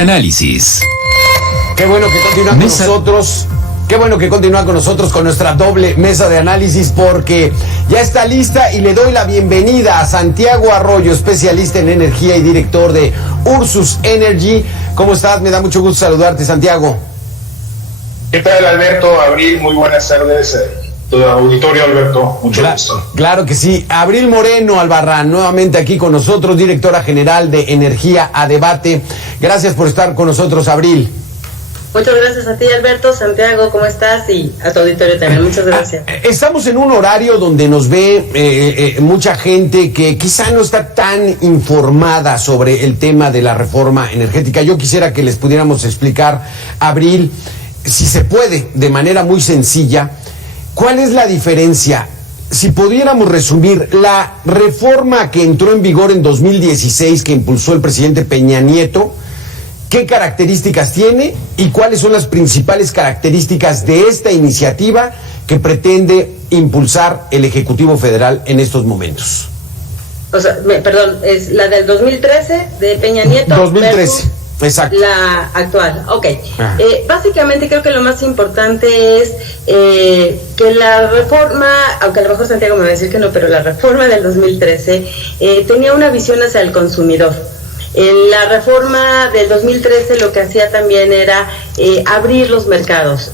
Análisis. Qué bueno que continúa con nosotros. Qué bueno que continúa con nosotros con nuestra doble mesa de análisis, porque ya está lista y le doy la bienvenida a Santiago Arroyo, especialista en energía y director de Ursus Energy. ¿Cómo estás? Me da mucho gusto saludarte, Santiago. ¿Qué tal, Alberto? Abril, muy buenas tardes. Todo auditorio, Alberto, mucho gusto. Claro que sí. Abril Moreno Albarrán, nuevamente aquí con nosotros, directora general de Energía a Debate. Gracias por estar con nosotros, Abril. Muchas gracias a ti, Alberto. Santiago, ¿cómo estás? Y a tu auditorio también, muchas gracias. Estamos en un horario donde nos ve mucha gente que quizá no está tan informada sobre el tema de la reforma energética. Yo quisiera que les pudiéramos explicar, Abril, si se puede, de manera muy sencilla, ¿cuál es la diferencia? Si pudiéramos resumir, la reforma que entró en vigor en 2016, que impulsó el presidente Peña Nieto, ¿qué características tiene y cuáles son las principales características de esta iniciativa que pretende impulsar el Ejecutivo Federal en estos momentos? O sea, perdón, es la del 2013 de Peña Nieto. 2013, exacto. La actual, ok. Básicamente creo que lo más importante es que la reforma, aunque a lo mejor Santiago me va a decir que no, pero la reforma del 2013 tenía una visión hacia el consumidor. En la reforma del 2013 lo que hacía también era abrir los mercados,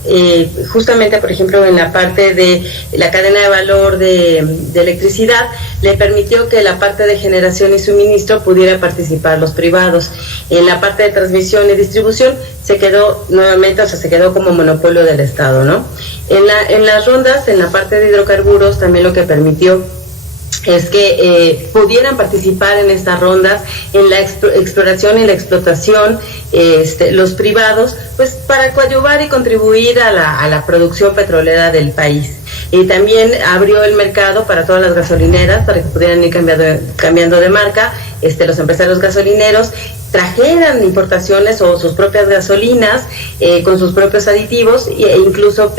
justamente por ejemplo en la parte de la cadena de valor de electricidad, le permitió que la parte de generación y suministro pudiera participar los privados. En la parte de transmisión y distribución se quedó nuevamente, o sea, se quedó como monopolio del Estado, ¿no? En las rondas, en la parte de hidrocarburos, también lo que permitió es que pudieran participar en estas rondas, en la exploración y la explotación, los privados, pues para coadyuvar y contribuir a la producción petrolera del país. Y también abrió el mercado para todas las gasolineras, para que pudieran ir cambiando de marca, los empresarios gasolineros trajeran importaciones o sus propias gasolinas con sus propios aditivos e incluso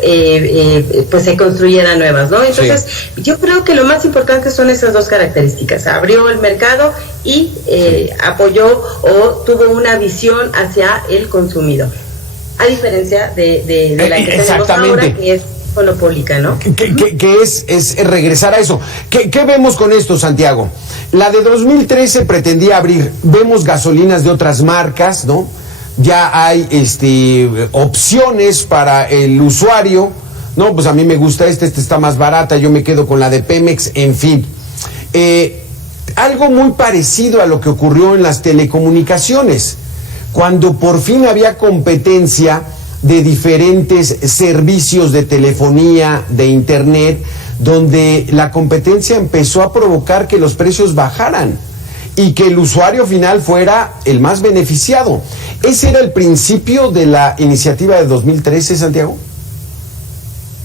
pues se construyeran nuevas, ¿no? Entonces yo creo que lo más importante son esas dos características: abrió el mercado y apoyó o tuvo una visión hacia el consumidor, a diferencia de la que tenemos ahora, que es monopólica, ¿no? Que es regresar a eso. ¿Qué vemos con esto, Santiago? La de 2013 pretendía abrir, vemos gasolinas de otras marcas, ¿no? Ya hay opciones para el usuario, ¿no? Pues a mí me gusta esta está más barata, yo me quedo con la de Pemex, en fin. Algo muy parecido a lo que ocurrió en las telecomunicaciones, cuando por fin había competencia de diferentes servicios de telefonía, de internet, donde la competencia empezó a provocar que los precios bajaran y que el usuario final fuera el más beneficiado. ¿Ese era el principio de la iniciativa de 2013, Santiago?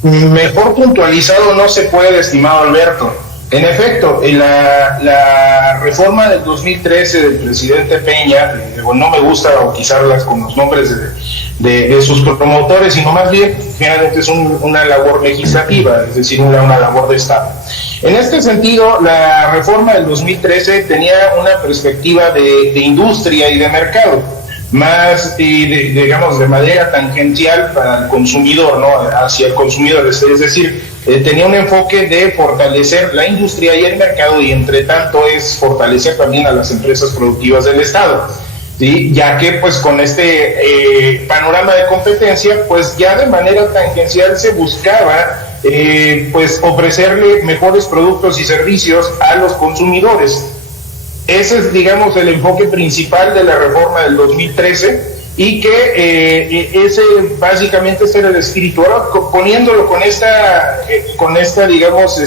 Mejor puntualizado no se puede, estimado Alberto. En efecto, en la reforma del 2013 del presidente Peña, no me gusta bautizarlas con los nombres de sus promotores, sino más bien, finalmente es una labor legislativa, es decir, una labor de Estado. En este sentido, la reforma del 2013 tenía una perspectiva de industria y de mercado, más, digamos, de manera tangencial para el consumidor, ¿no? Hacia el consumidor, es decir, tenía un enfoque de fortalecer la industria y el mercado, y entre tanto es fortalecer también a las empresas productivas del Estado, ¿sí? Ya que pues con este panorama de competencia, pues ya de manera tangencial se buscaba pues ofrecerle mejores productos y servicios a los consumidores. Ese es, digamos, el enfoque principal de la reforma del 2013, y que ese básicamente era el espíritu. Ahora, poniéndolo con esta digamos,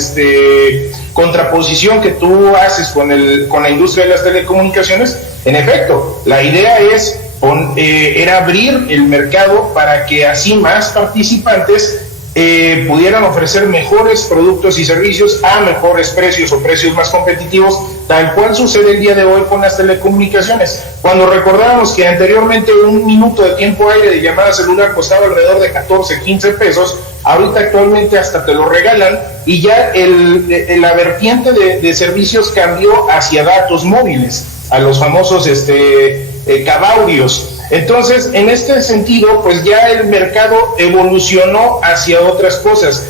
contraposición que tú haces con la industria de las telecomunicaciones, en efecto, la idea era abrir el mercado para que así más participantes pudieran ofrecer mejores productos y servicios a mejores precios o precios más competitivos, tal cual sucede el día de hoy con las telecomunicaciones. Cuando recordábamos que anteriormente un minuto de tiempo aire de llamada celular costaba alrededor de 14, 15 pesos, ahorita actualmente hasta te lo regalan, y ya la vertiente de servicios cambió hacia datos móviles, a los famosos cabaurios. Entonces, en este sentido, pues ya el mercado evolucionó hacia otras cosas,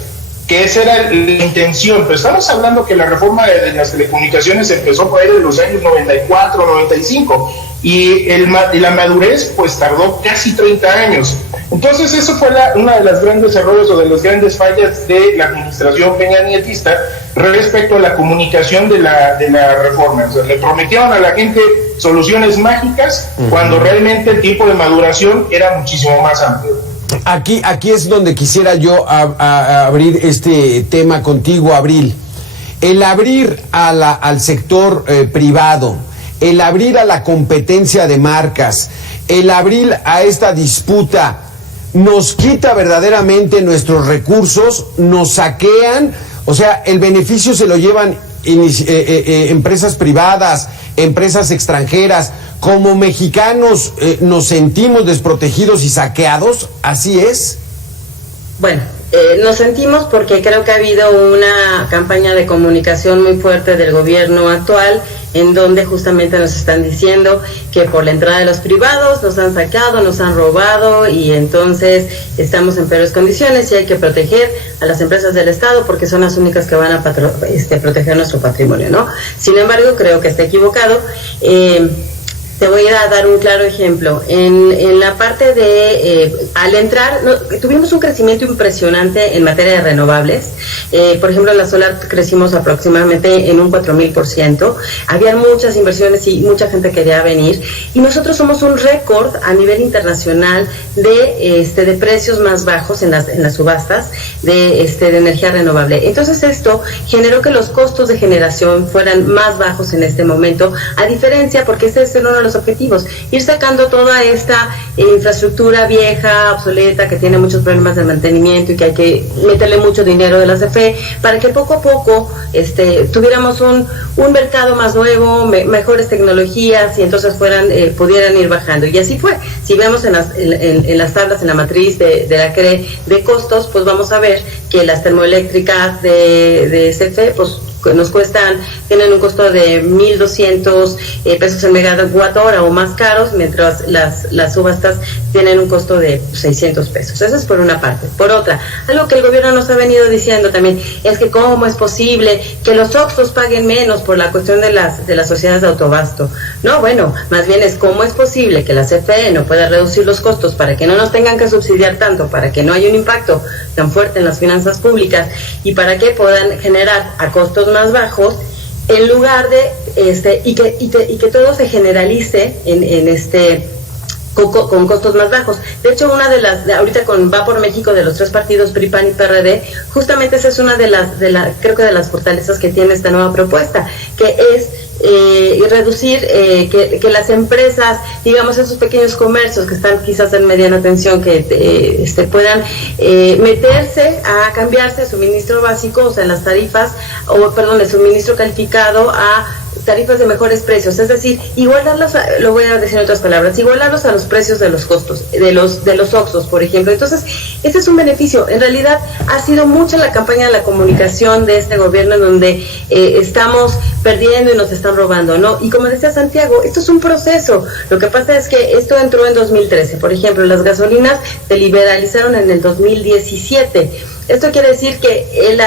que esa era la intención. Pero estamos hablando que la reforma de las telecomunicaciones empezó por ahí en los años 94, 95, y la madurez pues tardó casi 30 años. Entonces eso fue una de las grandes errores o de las grandes fallas de la administración peñanietista respecto a la comunicación de la reforma. O sea, le prometieron a la gente soluciones mágicas cuando realmente el tiempo de maduración era muchísimo más amplio. Aquí es donde quisiera yo abrir este tema contigo, Abril. El abrir al sector privado, el abrir a la competencia de marcas, el abrir a esta disputa, nos quita verdaderamente nuestros recursos, nos saquean, o sea, el beneficio se lo llevan empresas privadas, empresas extranjeras. Como mexicanos nos sentimos desprotegidos y saqueados, ¿así es? Bueno, nos sentimos porque creo que ha habido una campaña de comunicación muy fuerte del gobierno actual, en donde justamente nos están diciendo que por la entrada de los privados nos han saqueado, nos han robado, y entonces estamos en peores condiciones y hay que proteger a las empresas del Estado porque son las únicas que van a proteger nuestro patrimonio, ¿no? Sin embargo, creo que está equivocado. Te voy a dar un claro ejemplo. En la parte de, al entrar, tuvimos un crecimiento impresionante en materia de renovables. Por ejemplo, en la solar crecimos aproximadamente en un 4,000%. Había muchas inversiones y mucha gente quería venir. Y nosotros somos un récord a nivel internacional de precios más bajos en las subastas de energía renovable. Entonces esto generó que los costos de generación fueran más bajos en este momento, a diferencia, porque este es uno de los objetivos, ir sacando toda esta infraestructura vieja, obsoleta, que tiene muchos problemas de mantenimiento y que hay que meterle mucho dinero de la CFE para que poco a poco tuviéramos un mercado más nuevo, mejores tecnologías, y entonces pudieran ir bajando. Y así fue. Si vemos en las tablas, en la matriz de la CRE de costos, pues vamos a ver que las termoeléctricas de CFE pues tienen un costo de 1,200 pesos el megawatt hora o más caros, mientras las subastas tienen un costo de 600 pesos. Eso es por una parte. Por otra, algo que el gobierno nos ha venido diciendo también es que cómo es posible que los OXXOs paguen menos por la cuestión de las sociedades de autoabasto. No, bueno, más bien es cómo es posible que la CFE no pueda reducir los costos para que no nos tengan que subsidiar tanto, para que no haya un impacto tan fuerte en las finanzas públicas y para que puedan generar a costos más bajos, en lugar de y que todo se generalice con costos más bajos. De hecho, una de las ahorita con Va por México, de los tres partidos PRI, PAN y PRD, justamente esa es una creo que de las fortalezas que tiene esta nueva propuesta, que es reducir que las empresas, digamos, esos pequeños comercios que están quizás en mediana tensión, que puedan meterse a cambiarse suministro básico, o sea, las tarifas, el suministro calificado a tarifas de mejores precios, es decir, igualarlos, lo voy a decir en otras palabras, igualarlos a los precios de los costos, de los OXXOs, por ejemplo. Entonces, este es un beneficio. En realidad, ha sido mucha la campaña de la comunicación de este gobierno en donde estamos perdiendo y nos están robando, ¿no? Y como decía Santiago, esto es un proceso. Lo que pasa es que esto entró en 2013. Por ejemplo, las gasolinas se liberalizaron en el 2017. Esto quiere decir que el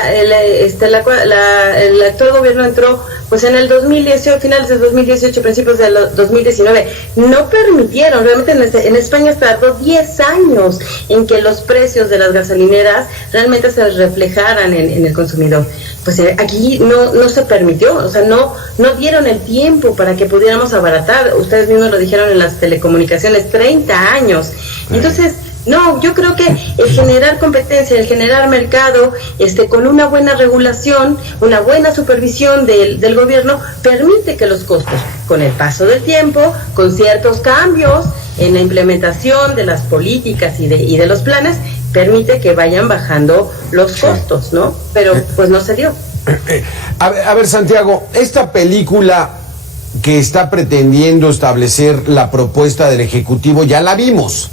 actual gobierno entró pues en el 2018, finales del 2018, principios del 2019. No permitieron, realmente en España tardó 10 años en que los precios de las gasolineras realmente se reflejaran en el consumidor. Pues aquí no se permitió, o sea, no dieron el tiempo para que pudiéramos abaratar. Ustedes mismos lo dijeron en las telecomunicaciones, 30 años. Entonces, no, yo creo que el generar competencia, el generar mercado, con una buena regulación, una buena supervisión del gobierno, permite que los costos, con el paso del tiempo, con ciertos cambios en la implementación de las políticas y de los planes, permite que vayan bajando los costos, ¿no? Pero pues no se dio. A ver, Santiago, esta película que está pretendiendo establecer la propuesta del Ejecutivo, ya la vimos.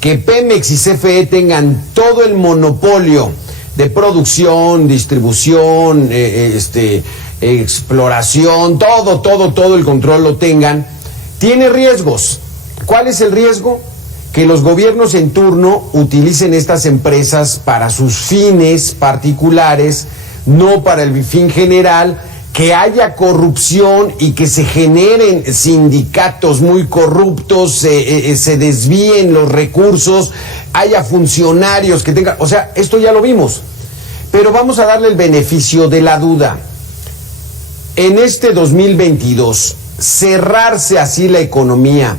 Que Pemex y CFE tengan todo el monopolio de producción, distribución, exploración, todo el control lo tengan, tiene riesgos. ¿Cuál es el riesgo? Que los gobiernos en turno utilicen estas empresas para sus fines particulares, no para el fin general, que haya corrupción y que se generen sindicatos muy corruptos, se desvíen los recursos, haya funcionarios que tengan... O sea, esto ya lo vimos, pero vamos a darle el beneficio de la duda. En este 2022, cerrarse así la economía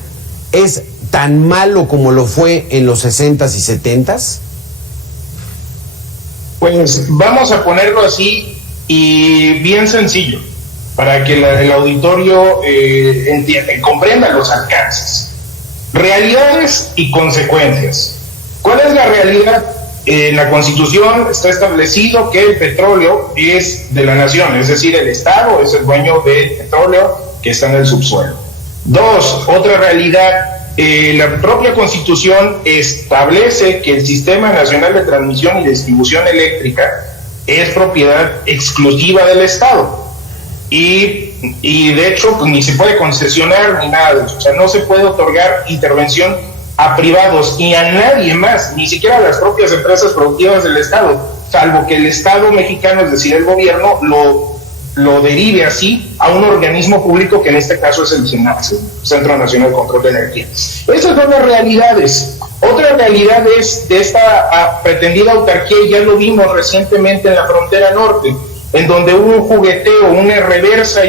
es tan malo como lo fue en los 60s y 70s? Pues vamos a ponerlo así y bien sencillo, para que el auditorio entienda y comprenda los alcances. Realidades y consecuencias. ¿Cuál es la realidad? En la Constitución está establecido que el petróleo es de la nación, es decir, el Estado es el dueño del petróleo que está en el subsuelo. Dos, otra realidad. La propia Constitución establece que el Sistema Nacional de Transmisión y Distribución Eléctrica es propiedad exclusiva del Estado y de hecho pues, ni se puede concesionar ni nada de eso. O sea, no se puede otorgar intervención a privados y a nadie más, ni siquiera a las propias empresas productivas del Estado, salvo que el Estado mexicano, es decir, el gobierno, lo derive así a un organismo público que en este caso es el CENACE, Centro Nacional de Control de Energía. Esas son las realidades. Otra realidad es de esta pretendida autarquía, y ya lo vimos recientemente en la frontera norte, en donde hubo un jugueteo, una reversa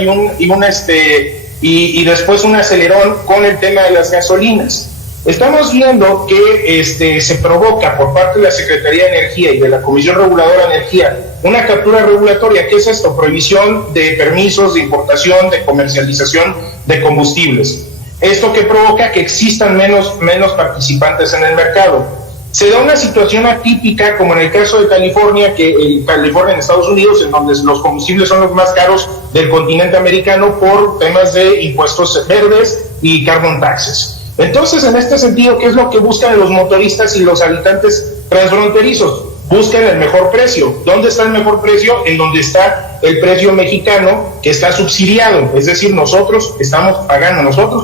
y después un acelerón con el tema de las gasolinas. Estamos viendo que se provoca por parte de la Secretaría de Energía y de la Comisión Reguladora de Energía una captura regulatoria. ¿Qué es esto? Prohibición de permisos de importación, de comercialización de combustibles. Esto que provoca que existan menos participantes en el mercado. Se da una situación atípica, como en el caso de California, California en Estados Unidos, en donde los combustibles son los más caros del continente americano por temas de impuestos verdes y carbon taxes. Entonces, en este sentido, ¿qué es lo que buscan los motoristas y los habitantes transfronterizos? Buscan el mejor precio. ¿Dónde está el mejor precio? En donde está el precio mexicano, que está subsidiado. Es decir, nosotros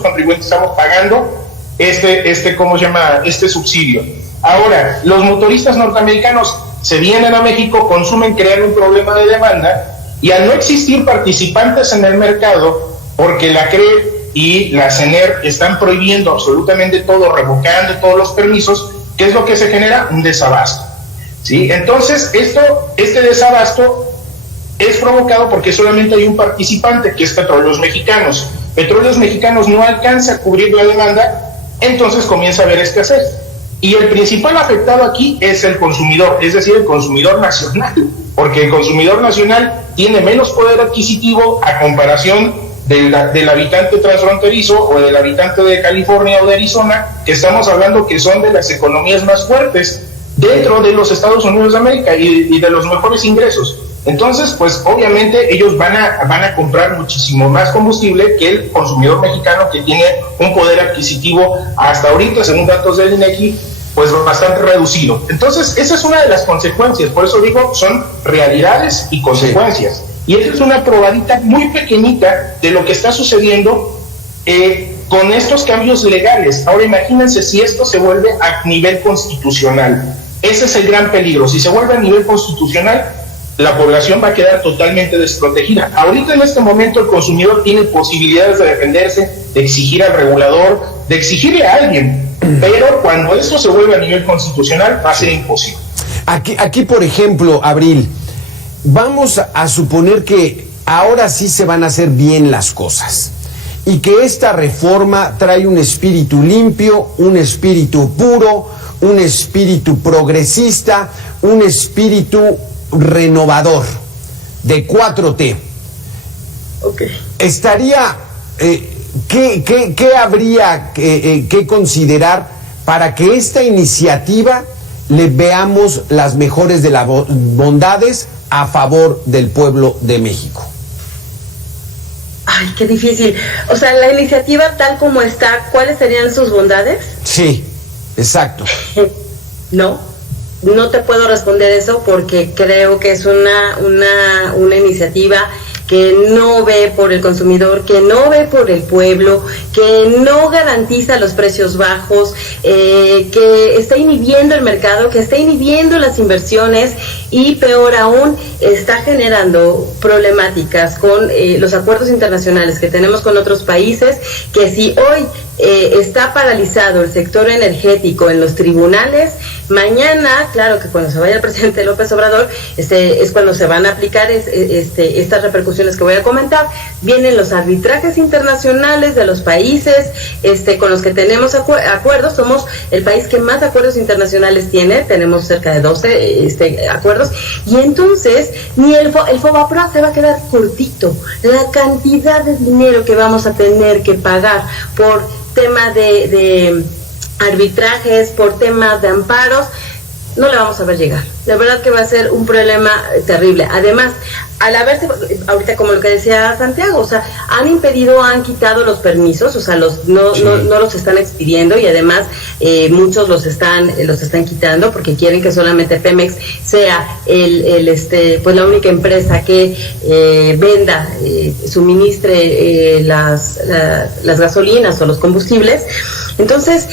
contribuyentes estamos pagando este subsidio. Ahora, los motoristas norteamericanos se vienen a México, consumen, crean un problema de demanda, y al no existir participantes en el mercado, porque la CRE y la CENER están prohibiendo absolutamente todo, revocando todos los permisos, ¿qué es lo que se genera? Un desabasto, ¿sí? Entonces, este desabasto es provocado porque solamente hay un participante, que es Petróleos Mexicanos. Petróleos Mexicanos no alcanza a cubrir la demanda, entonces comienza a haber escasez. Y el principal afectado aquí es el consumidor, es decir, el consumidor nacional, porque el consumidor nacional tiene menos poder adquisitivo a comparación del habitante transfronterizo o del habitante de California o de Arizona, que estamos hablando que son de las economías más fuertes dentro de los Estados Unidos de América y de los mejores ingresos. Entonces, pues obviamente ellos van a comprar muchísimo más combustible que el consumidor mexicano, que tiene un poder adquisitivo hasta ahorita, según datos del INEGI, pues bastante reducido. Entonces, esa es una de las consecuencias, por eso digo, son realidades y consecuencias. Sí. Y esa es una probadita muy pequeñita de lo que está sucediendo con estos cambios legales. Ahora imagínense si esto se vuelve a nivel constitucional. Ese es el gran peligro. Si se vuelve a nivel constitucional, la población va a quedar totalmente desprotegida. Ahorita en este momento el consumidor tiene posibilidades de defenderse, de exigir al regulador, de exigirle a alguien, pero cuando eso se vuelve a nivel constitucional va a ser imposible. Aquí por ejemplo, Abril, vamos a suponer que ahora sí se van a hacer bien las cosas y que esta reforma trae un espíritu limpio, un espíritu puro, un espíritu progresista, un espíritu renovador de 4T. Okay. Estaría, ¿qué habría que considerar para que esta iniciativa le veamos las mejores de las bondades a favor del pueblo de México? Ay, qué difícil. O sea, la iniciativa tal como está, ¿cuáles serían sus bondades? Sí, exacto. No te puedo responder eso porque creo que es una iniciativa que no ve por el consumidor, que no ve por el pueblo, que no garantiza los precios bajos, que está inhibiendo el mercado, que está inhibiendo las inversiones y peor aún, está generando problemáticas con los acuerdos internacionales que tenemos con otros países, que si hoy está paralizado el sector energético en los tribunales, mañana, claro que cuando se vaya el presidente López Obrador, es cuando se van a aplicar estas repercusiones que voy a comentar. Vienen los arbitrajes internacionales de los países con los que tenemos acuerdos. Somos el país que más acuerdos internacionales tiene, tenemos cerca de 12 acuerdos, y entonces ni el FOBAPROA se va a quedar cortito. La cantidad de dinero que vamos a tener que pagar por tema de arbitrajes, por temas de amparos, no le vamos a ver llegar. La verdad que va a ser un problema terrible. Además, al haberse, ahorita como lo que decía Santiago, o sea, han impedido, han quitado los permisos, o sea, no los están expidiendo, y además muchos los están quitando porque quieren que solamente Pemex sea pues la única empresa que venda, suministre las gasolinas o los combustibles. Entonces,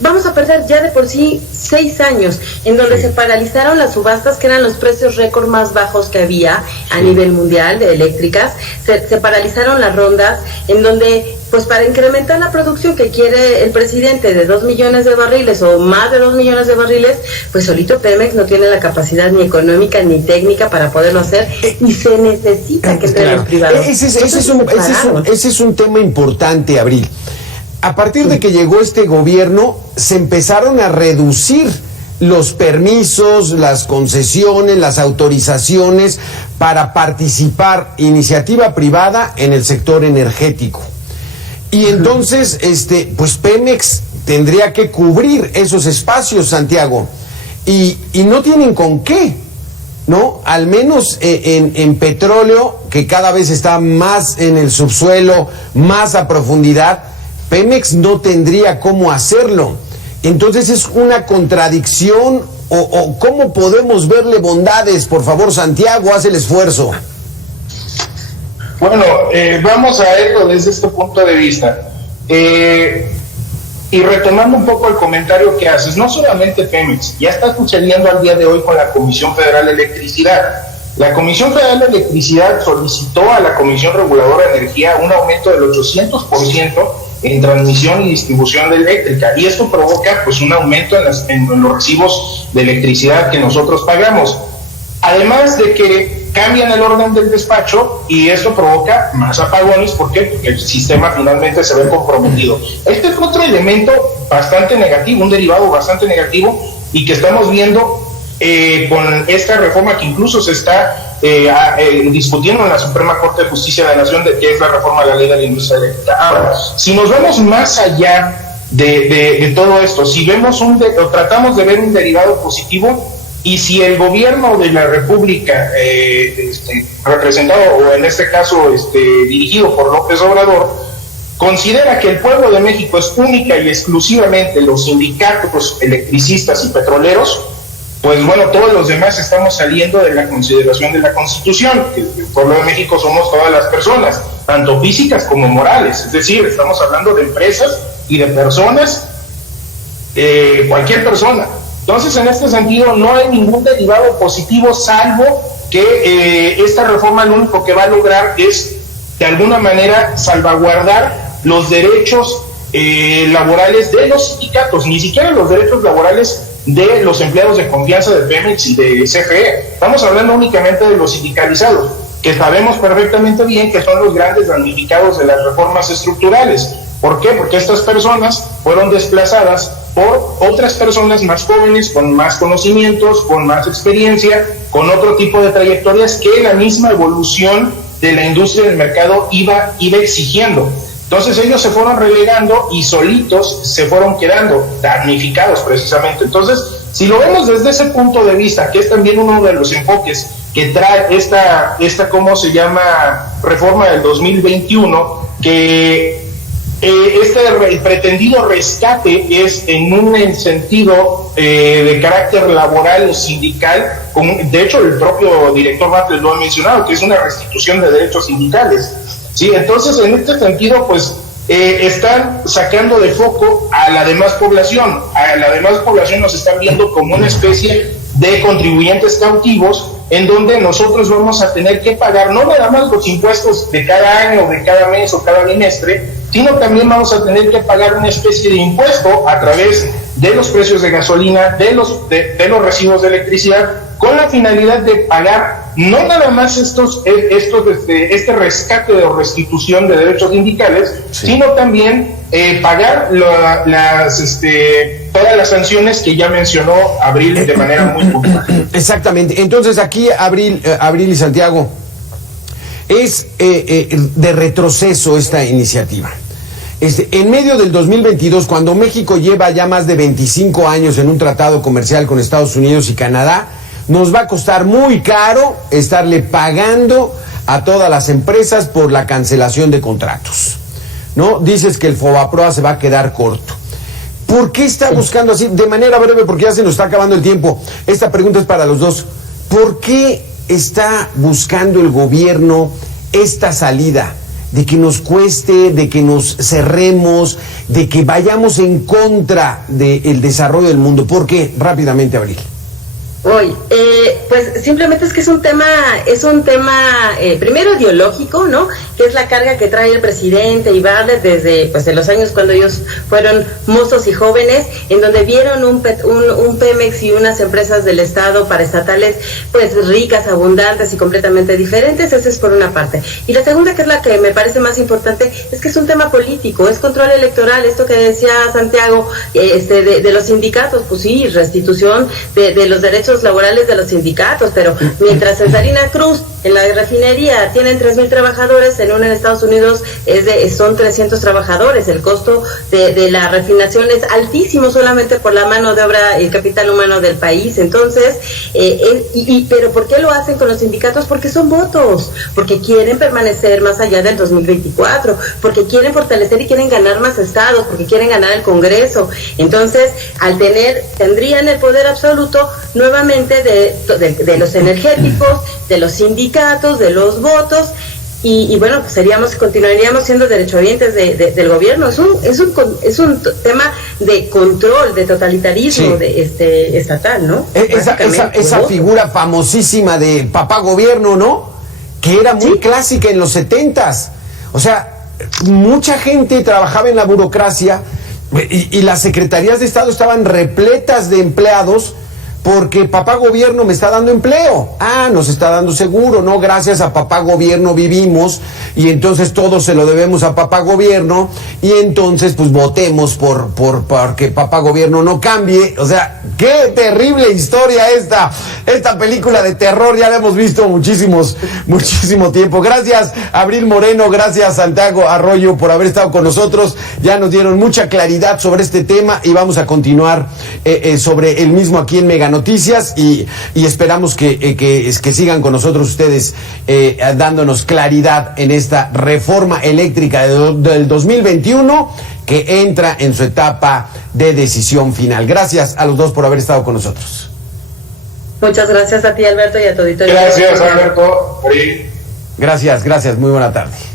vamos a perder ya de por sí 6 años en donde se paralizaron las subastas, que eran los precios récord más bajos que había a nivel mundial de eléctricas. Se paralizaron las rondas en donde, pues para incrementar la producción que quiere el presidente de 2 millones de barriles o más de 2 millones de barriles, pues solito Pemex no tiene la capacidad ni económica ni técnica para poderlo hacer, y se necesita que entre los privados. Ese es un tema importante, Abril. A partir de que llegó este gobierno, se empezaron a reducir los permisos, las concesiones, las autorizaciones para participar, iniciativa privada, en el sector energético. Y entonces, pues Pemex tendría que cubrir esos espacios, Santiago, y no tienen con qué, ¿no? Al menos en petróleo, que cada vez está más en el subsuelo, más a profundidad, Pemex no tendría cómo hacerlo. Entonces es una contradicción, o ¿cómo podemos verle bondades? Por favor, Santiago, haz el esfuerzo. Bueno, vamos a verlo desde este punto de vista. Y retomando un poco el comentario que haces, no solamente Pemex, ya está sucediendo al día de hoy con la Comisión Federal de Electricidad. La Comisión Federal de Electricidad solicitó a la Comisión Reguladora de Energía un aumento del 800% en transmisión y distribución de eléctrica, y esto provoca pues un aumento en los recibos de electricidad que nosotros pagamos, además de que cambian el orden del despacho, y esto provoca más apagones. ¿Por qué? Porque el sistema finalmente se ve comprometido. Este es otro elemento bastante negativo, un derivado bastante negativo, y que estamos viendo con esta reforma que incluso se está discutiendo en la Suprema Corte de Justicia de la Nación, que es la reforma de la ley de la industria eléctrica. Ahora, si nos vemos más allá de todo esto, si vemos o tratamos de ver un derivado positivo, y si el gobierno de la República, representado, o en este caso dirigido por López Obrador, considera que el pueblo de México es única y exclusivamente los sindicatos electricistas y petroleros, pues bueno, todos los demás estamos saliendo de la consideración de la Constitución, que el pueblo de México somos todas las personas, tanto físicas como morales, es decir, estamos hablando de empresas y de personas, cualquier persona. Entonces, en este sentido, no hay ningún derivado positivo, salvo que esta reforma lo único que va a lograr es, de alguna manera, salvaguardar los derechos laborales de los sindicatos, ni siquiera los derechos laborales de los empleados de confianza de Pemex y de CFE. Estamos hablando únicamente de los sindicalizados, que sabemos perfectamente bien que son los grandes damnificados de las reformas estructurales. ¿Por qué? Porque estas personas fueron desplazadas por otras personas más jóvenes, con más conocimientos, con más experiencia, con otro tipo de trayectorias que la misma evolución de la industria del mercado iba exigiendo. Entonces ellos se fueron relegando y solitos se fueron quedando damnificados precisamente. Entonces, si lo vemos desde ese punto de vista, que es también uno de los enfoques que trae esta ¿cómo se llama?, reforma del 2021, que este pretendido rescate es en un sentido de carácter laboral o sindical, de hecho el propio director Bartlett lo ha mencionado, que es una restitución de derechos sindicales, ¿sí? Entonces, en este sentido, pues, están sacando de foco a la demás población. A la demás población nos están viendo como una especie de contribuyentes cautivos, en donde nosotros vamos a tener que pagar no nada más los impuestos de cada año, de cada mes o cada bimestre, sino también vamos a tener que pagar una especie de impuesto a través de los precios de gasolina, de los recibos de electricidad, con la finalidad de pagar no nada más este rescate o restitución de derechos sindicales, sí, sino también pagar todas las sanciones que ya mencionó Abril de manera muy puntual. Exactamente. Entonces aquí, Abril y Santiago, es de retroceso esta iniciativa. En medio del 2022, cuando México lleva ya más de 25 años en un tratado comercial con Estados Unidos y Canadá, nos va a costar muy caro estarle pagando a todas las empresas por la cancelación de contratos, ¿no? Dices que el Fobaproa se va a quedar corto. ¿Por qué está buscando así? De manera breve, porque ya se nos está acabando el tiempo. Esta pregunta es para los dos. ¿Por qué está buscando el gobierno esta salida? De que nos cueste, de que nos cerremos, de que vayamos en contra del desarrollo del mundo. ¿Por qué? Rápidamente, Abril. Hoy, pues simplemente es que es un tema primero ideológico, ¿no? Que es la carga que trae el presidente y Bartlett desde pues de los años cuando ellos fueron mozos y jóvenes, en donde vieron un Pemex y unas empresas del Estado paraestatales pues ricas, abundantes y completamente diferentes. Esa es por una parte. Y la segunda, que es la que me parece más importante, es que es un tema político, es control electoral. Esto que decía Santiago, de los sindicatos, pues sí, restitución de los derechos laborales de los sindicatos, pero mientras en Salina Cruz, en la refinería, tienen 3,000 trabajadores, en Estados Unidos son 300 trabajadores. El costo de la refinación es altísimo solamente por la mano de obra y el capital humano del país. Entonces, pero ¿por qué lo hacen con los sindicatos? Porque son votos, porque quieren permanecer más allá del 2024, porque quieren fortalecer y quieren ganar más estados, porque quieren ganar el Congreso. Entonces, tendrían el poder absoluto nuevamente de los energéticos, de los sindicatos, de los votos, y bueno, pues continuaríamos siendo derechohabientes del gobierno. Es un tema de control, de totalitarismo, sí, estatal, ¿no? Esa figura famosísima de papá gobierno, ¿no? Que era muy, sí, clásica en los 70s. O sea, mucha gente trabajaba en la burocracia y las secretarías de Estado estaban repletas de empleados, porque papá gobierno me está dando empleo. Nos está dando seguro, ¿no? Gracias a papá gobierno vivimos, y entonces todo se lo debemos a papá gobierno, y entonces pues votemos porque papá gobierno no cambie. O sea, qué terrible historia esta película de terror. Ya la hemos visto muchísimo tiempo. Gracias, Abril Moreno, gracias, Santiago Arroyo, por haber estado con nosotros. Ya nos dieron mucha claridad sobre este tema y vamos a continuar sobre el mismo aquí en Mega Noticias, y esperamos que sigan con nosotros ustedes dándonos claridad en esta reforma eléctrica del 2021 que entra en su etapa de decisión final. Gracias a los dos por haber estado con nosotros. Muchas gracias a ti, Alberto, y a tu auditorio. Gracias, Alberto. Gracias, muy buena tarde.